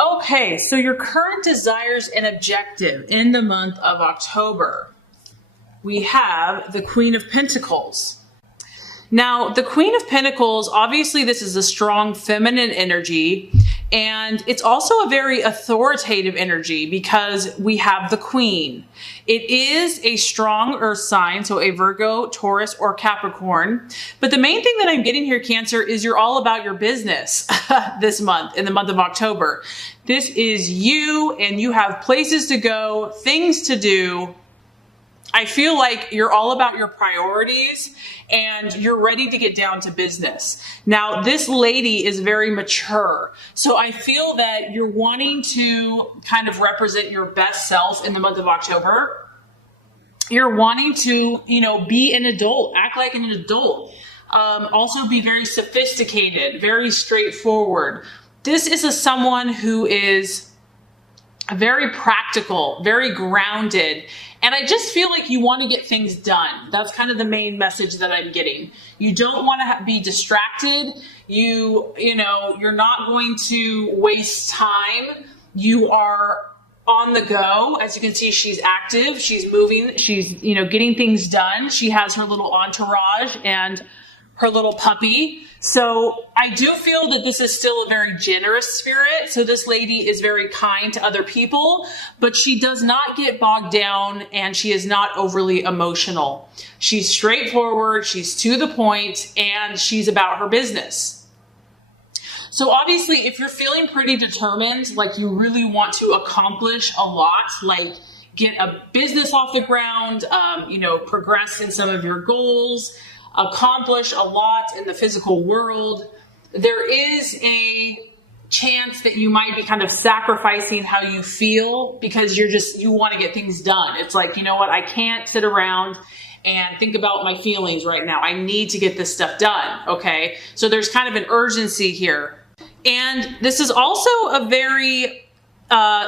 Okay, so your current desires and objective in the month of October. We have the Queen of Pentacles. Now, the Queen of Pentacles, obviously this is a strong feminine energy, and it's also a very authoritative energy because we have the Queen. It is a strong earth sign, so a Virgo, Taurus, or Capricorn. But the main thing that I'm getting here, Cancer, is you're all about your business this month, in the month of October. This is you, and you have places to go, things to do. I feel like you're all about your priorities and you're ready to get down to business. Now, this lady is very mature. So I feel that you're wanting to kind of represent your best self in the month of October. You're wanting to, be an adult, act like an adult. Also be very sophisticated, very straightforward. This is someone who is very practical, very grounded. And I just feel like you want to get things done. That's kind of the main message that I'm getting. You don't want to be distracted. You're not going to waste time. You are on the go. As you can see, she's active. She's moving. She's, getting things done. She has her little entourage and her little puppy. So I do feel that this is still a very generous spirit. So this lady is very kind to other people, but she does not get bogged down and she is not overly emotional. She's straightforward, she's to the point, and she's about her business. So obviously, if you're feeling pretty determined, like you really want to accomplish a lot, like get a business off the ground, progress in some of your goals, accomplish a lot in the physical world, there is a chance that you might be kind of sacrificing how you feel because you want to get things done. It's like, you know what, I can't sit around and think about my feelings right now. I need to get this stuff done. Okay. So there's kind of an urgency here. And this is also a very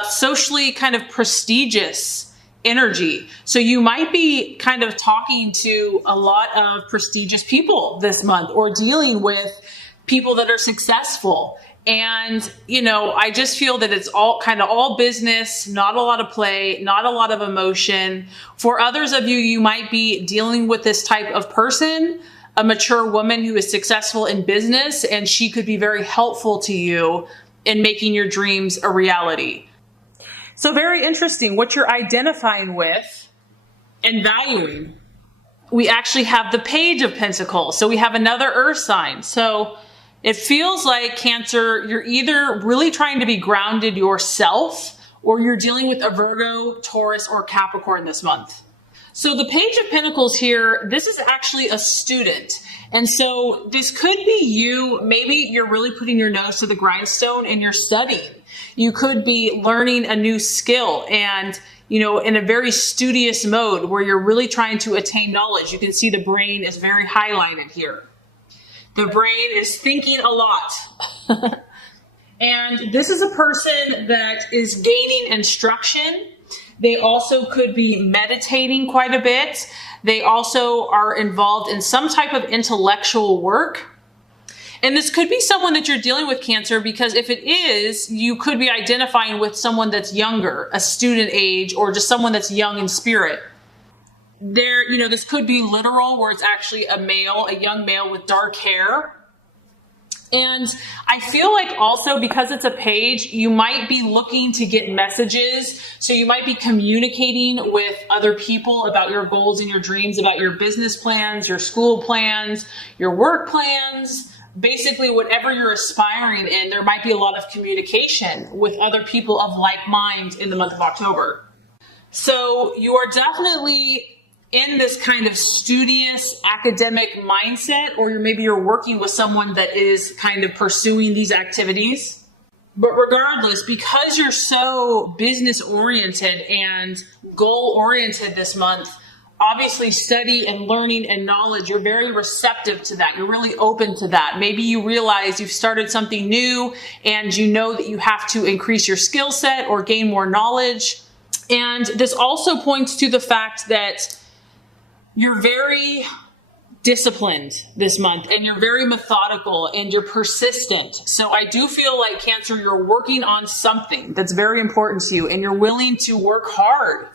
socially kind of prestigious energy. So you might be kind of talking to a lot of prestigious people this month or dealing with people that are successful. And, I just feel that it's all business, not a lot of play, not a lot of emotion. For others of you, you might be dealing with this type of person, a mature woman who is successful in business, and she could be very helpful to you in making your dreams a reality. So very interesting what you're identifying with and valuing. We actually have the Page of Pentacles. So we have another earth sign. So it feels like, Cancer, you're either really trying to be grounded yourself or you're dealing with a Virgo, Taurus, or Capricorn this month. So the Page of Pentacles here, this is actually a student. And so this could be you. Maybe you're really putting your nose to the grindstone and you're studying. You could be learning a new skill and, in a very studious mode where you're really trying to attain knowledge. You can see the brain is very highlighted here. The brain is thinking a lot. And this is a person that is gaining instruction. They also could be meditating quite a bit. They also are involved in some type of intellectual work. And this could be someone that you're dealing with, Cancer, because if it is, you could be identifying with someone that's younger, a student age, or just someone that's young in spirit. This could be literal, where it's actually a young male with dark hair. And I feel like also because it's a page, you might be looking to get messages. So you might be communicating with other people about your goals and your dreams, about your business plans, your school plans, your work plans. Basically, whatever you're aspiring in, there might be a lot of communication with other people of like mind in the month of October. So you are definitely in this kind of studious academic mindset, or maybe you're working with someone that is kind of pursuing these activities. But regardless, because you're so business oriented and goal oriented this month, obviously study and learning and knowledge, you're very receptive to that. You're really open to that. Maybe you realize you've started something new and you know that you have to increase your skill set or gain more knowledge. And this also points to the fact that you're very disciplined this month, and you're very methodical and you're persistent. So I do feel like, Cancer, you're working on something that's very important to you and you're willing to work hard.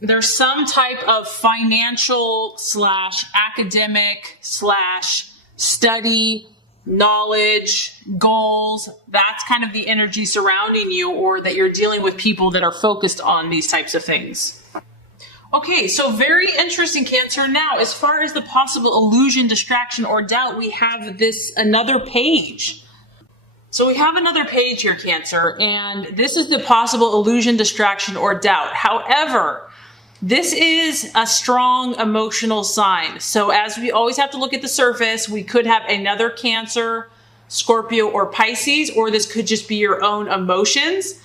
There's some type of financial / academic / study, knowledge, goals. That's kind of the energy surrounding you, or that you're dealing with people that are focused on these types of things. Okay, so very interesting, Cancer. Now, as far as the possible illusion, distraction, or doubt, we have another page. So we have another page here, Cancer, and this is the possible illusion, distraction, or doubt. However, this is a strong emotional sign. So as we always have to look at the surface, we could have another Cancer, Scorpio, or Pisces, or this could just be your own emotions.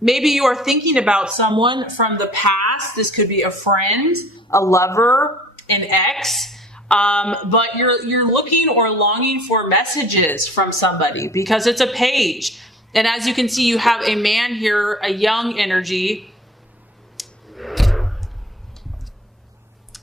Maybe you are thinking about someone from the past. This could be a friend, a lover, an ex, but you're looking or longing for messages from somebody because it's a page. And as you can see, you have a man here, a young energy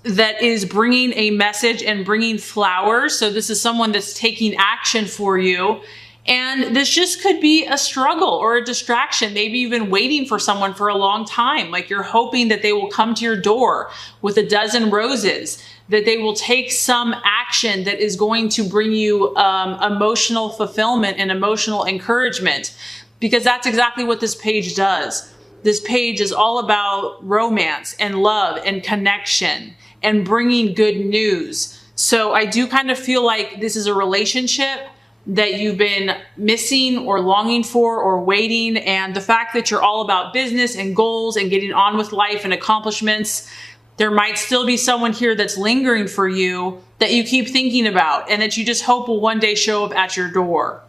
that is bringing a message and bringing flowers. So this is someone that's taking action for you. And this just could be a struggle or a distraction. Maybe you've been waiting for someone for a long time. Like you're hoping that they will come to your door with a dozen roses, that they will take some action that is going to bring you emotional fulfillment and emotional encouragement, because that's exactly what this page does. This page is all about romance and love and connection and bringing good news. So I do kind of feel like this is a relationship that you've been missing or longing for or waiting. And the fact that you're all about business and goals and getting on with life and accomplishments, there might still be someone here that's lingering for you that you keep thinking about and that you just hope will one day show up at your door.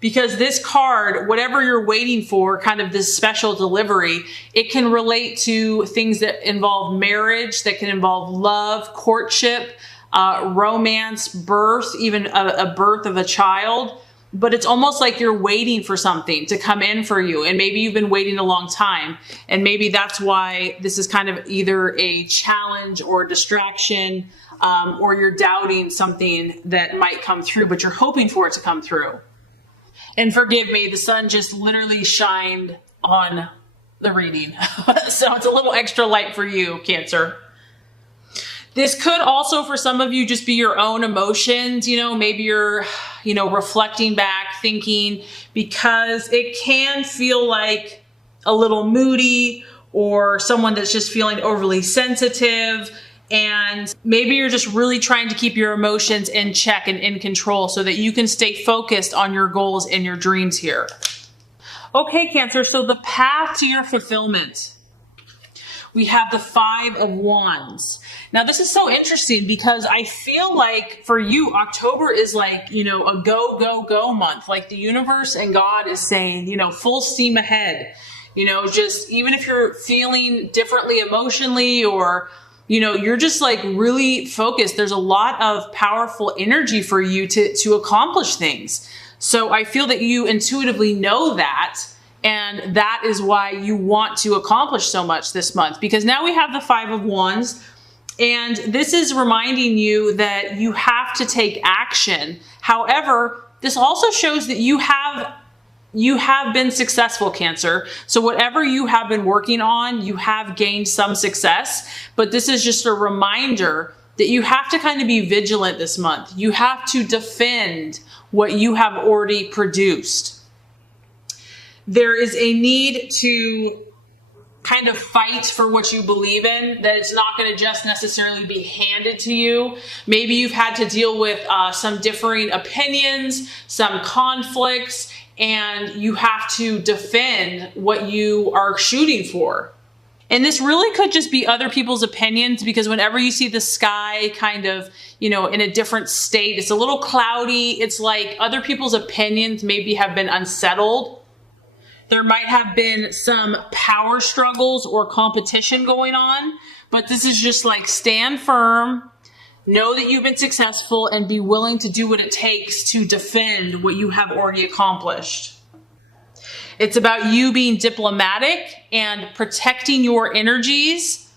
Because this card, whatever you're waiting for, kind of this special delivery, it can relate to things that involve marriage, that can involve love, courtship, romance, birth, even a birth of a child. But it's almost like you're waiting for something to come in for you. And maybe you've been waiting a long time. And maybe that's why this is kind of either a challenge or a distraction, or you're doubting something that might come through, but you're hoping for it to come through. And forgive me, the sun just literally shined on the reading. So it's a little extra light for you, Cancer. This could also, for some of you, just be your own emotions. Maybe you're, reflecting back, thinking, because it can feel like a little moody or someone that's just feeling overly sensitive. And maybe you're just really trying to keep your emotions in check and in control so that you can stay focused on your goals and your dreams here. Okay, Cancer, so the path to your fulfillment. We have the 5 of Wands. Now, this is so interesting because I feel like for you, October is like, a go, go, go month. Like the universe and God is saying, full steam ahead. Just even if you're feeling differently emotionally or you're just like really focused. There's a lot of powerful energy for you to accomplish things. So I feel that you intuitively know that. And that is why you want to accomplish so much this month, because now we have the 5 of Wands. And this is reminding you that you have to take action. However, this also shows that you have been successful, Cancer. So whatever you have been working on, you have gained some success. But this is just a reminder that you have to kind of be vigilant this month. You have to defend what you have already produced. There is a need to kind of fight for what you believe in, that it's not going to just necessarily be handed to you. Maybe you've had to deal with some differing opinions, some conflicts, and you have to defend what you are shooting for. And this really could just be other people's opinions, because whenever you see the sky kind of, in a different state, it's a little cloudy. It's like other people's opinions maybe have been unsettled. There might have been some power struggles or competition going on, but this is just like stand firm, know that you've been successful, and be willing to do what it takes to defend what you have already accomplished. It's about you being diplomatic and protecting your energies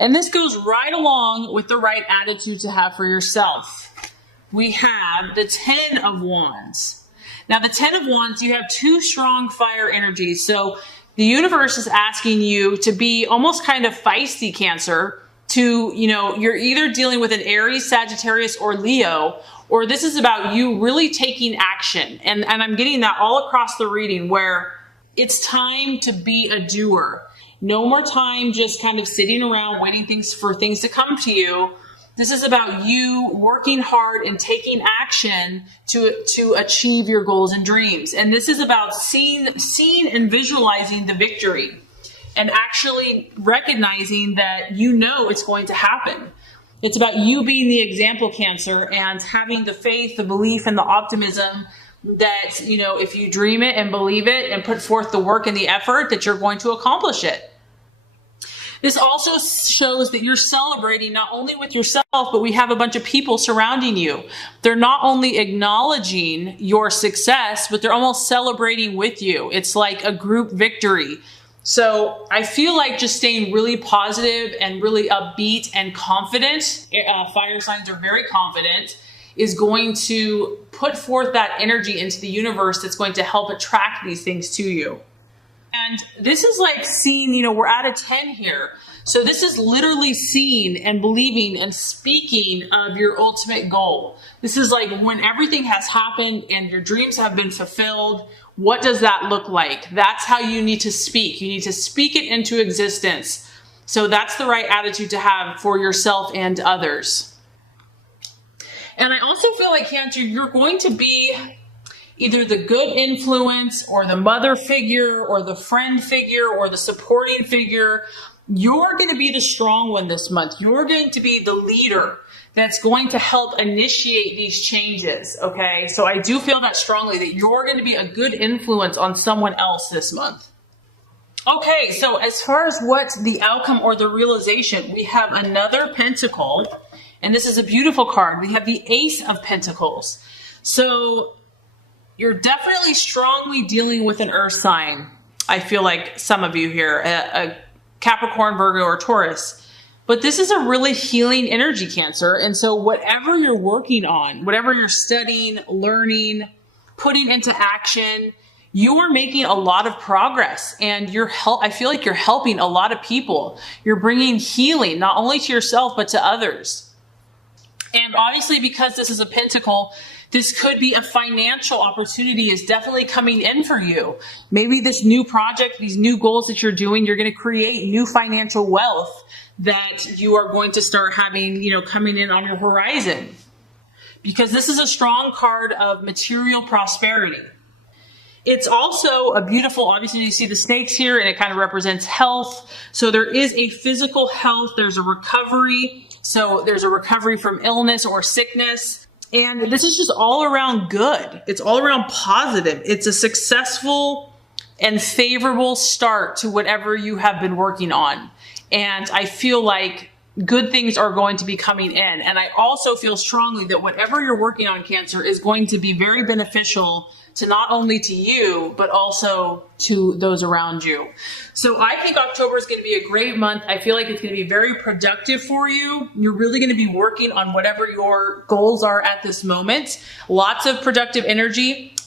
And this goes right along with the right attitude to have for yourself. We have the 10 of Wands. Now, the 10 of Wands, you have two strong fire energies. So the universe is asking you to be almost kind of feisty, Cancer, you're either dealing with an Aries, Sagittarius, or Leo, or this is about you really taking action. And I'm getting that all across the reading where it's time to be a doer. No more time just kind of sitting around waiting for things to come to you. This is about you working hard and taking action to achieve your goals and dreams. And this is about seeing and visualizing the victory and actually recognizing that it's going to happen. It's about you being the example, Cancer, and having the faith, the belief, and the optimism that, if you dream it and believe it and put forth the work and the effort, that you're going to accomplish it. This also shows that you're celebrating not only with yourself, but we have a bunch of people surrounding you. They're not only acknowledging your success, but they're almost celebrating with you. It's like a group victory. So I feel like just staying really positive and really upbeat and confident, fire signs are very confident, is going to put forth that energy into the universe that's going to help attract these things to you. And this is like seeing, we're at a 10 here. So this is literally seeing and believing and speaking of your ultimate goal. This is like when everything has happened and your dreams have been fulfilled. What does that look like? That's how you need to speak. You need to speak it into existence. So that's the right attitude to have for yourself and others. And I also feel like, Cancer, you're going to be either the good influence or the mother figure or the friend figure or the supporting figure. You're going to be the strong one this month. You're going to be the leader that's going to help initiate these changes, okay? So I do feel that strongly, that you're going to be a good influence on someone else this month. Okay, so as far as what's the outcome or the realization, we have another pentacle, and this is a beautiful card. We have the Ace of Pentacles. So you're definitely strongly dealing with an earth sign. I feel like some of you here, a Capricorn, Virgo, or Taurus. But this is a really healing energy, Cancer. And so whatever you're working on, whatever you're studying, learning, putting into action, you are making a lot of progress. And I feel like you're helping a lot of people. You're bringing healing, not only to yourself, but to others. And obviously, because this is a pentacle, this could be a financial opportunity is definitely coming in for you. Maybe this new project, these new goals that you're doing, you're going to create new financial wealth that you are going to start having, coming in on your horizon. Because this is a strong card of material prosperity. It's also a beautiful, obviously you see the snakes here and it kind of represents health. So there is a physical health, there's a recovery. So there's a recovery from illness or sickness. And this is just all around good. It's all around positive. It's a successful and favorable start to whatever you have been working on. And I feel like good things are going to be coming in. And I also feel strongly that whatever you're working on, Cancer, is going to be very beneficial to not only to you, but also to those around you. So I think October is going to be a great month. I feel like it's going to be very productive for you. You're really going to be working on whatever your goals are at this moment. Lots of productive energy.